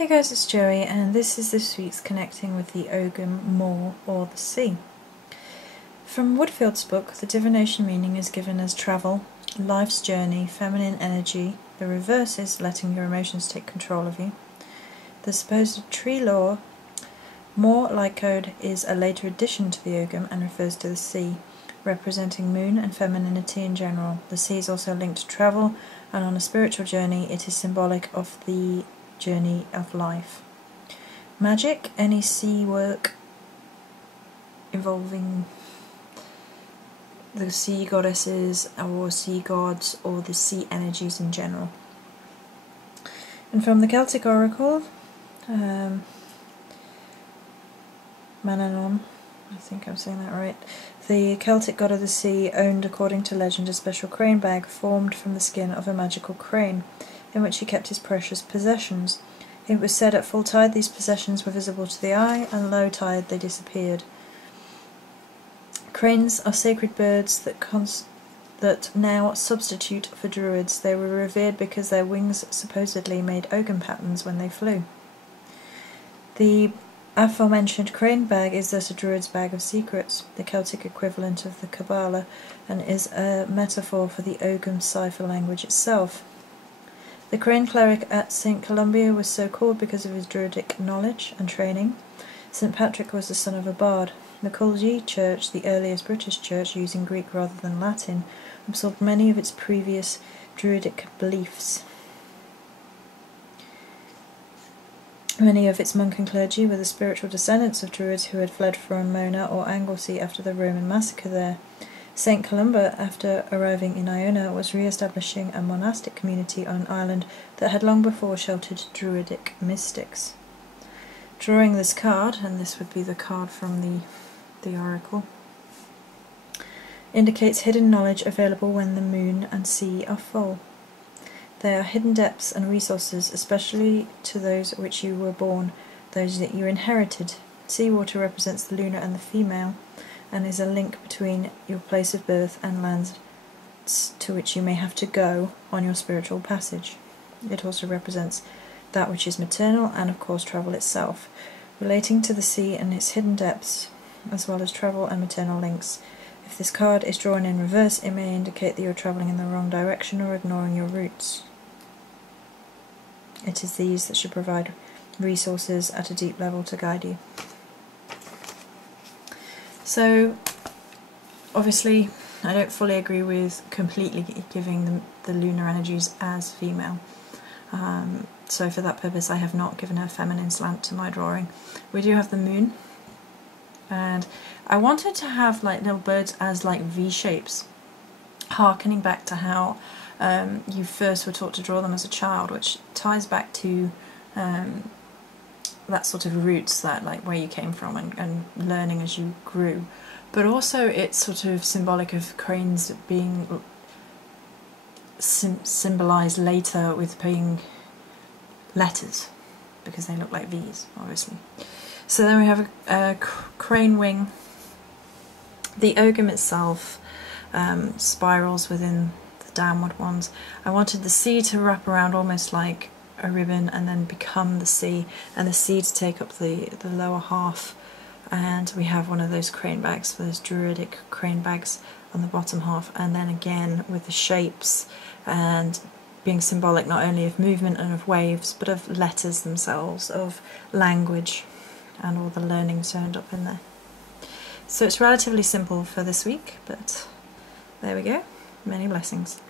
Hey guys, it's Joey, and this is this week's Connecting with the Ogham Mor or the Sea. From Woodfield's book, the divination meaning is given as travel, life's journey, feminine energy. The reverse is letting your emotions take control of you. The supposed tree lore, more like code, is a later addition to the Ogham and refers to the sea, representing moon and femininity in general. The sea is also linked to travel, and on a spiritual journey it is symbolic of the journey of life. Magic, any sea work involving the sea goddesses or sea gods or the sea energies in general. And from the Celtic oracle, Manannán, I think I'm saying that right, the Celtic god of the sea owned, according to legend, a special crane bag formed from the skin of a magical crane, in which he kept his precious possessions. It was said at full tide these possessions were visible to the eye, and low tide they disappeared. Cranes are sacred birds that now substitute for druids. They were revered because their wings supposedly made Ogham patterns when they flew. The aforementioned crane bag is thus a druid's bag of secrets, the Celtic equivalent of the Kabbalah, and is a metaphor for the Ogham cipher language itself. The crane cleric at St. Columba was so called because of his druidic knowledge and training. St. Patrick was the son of a bard. The Cultdee Church, the earliest British church using Greek rather than Latin, absorbed many of its previous druidic beliefs. Many of its monk and clergy were the spiritual descendants of druids who had fled from Mona or Anglesey after the Roman massacre there. St. Columba, after arriving in Iona, was re-establishing a monastic community on an island that had long before sheltered druidic mystics. Drawing this card, and this would be the card from the oracle, indicates hidden knowledge available when the moon and sea are full. They are hidden depths and resources, especially to those at which you were born, those that you inherited. Seawater represents the lunar and the female, and is a link between your place of birth and lands to which you may have to go on your spiritual passage. It also represents that which is maternal and, of course, travel itself, relating to the sea and its hidden depths, as well as travel and maternal links. If this card is drawn in reverse, it may indicate that you are travelling in the wrong direction or ignoring your roots. It is these that should provide resources at a deep level to guide you. So, obviously, I don't fully agree with completely giving the lunar energies as female. So for that purpose I have not given a feminine slant to my drawing. We do have the moon, and I wanted to have like little birds as like V-shapes, harkening back to how you first were taught to draw them as a child, which ties back to that sort of roots, that like where you came from and learning as you grew. But also it's sort of symbolic of cranes being symbolised later with being letters, because they look like V's, obviously. So then we have a crane wing. The Ogham itself spirals within the downward ones. I wanted the sea to wrap around almost like a ribbon and then become the sea, and the sea to take up the lower half, and we have one of those crane bags, those druidic crane bags on the bottom half, and then again with the shapes and being symbolic not only of movement and of waves, but of letters themselves, of language, and all the learning turned up in there. So it's relatively simple for this week, but there we go. Many blessings.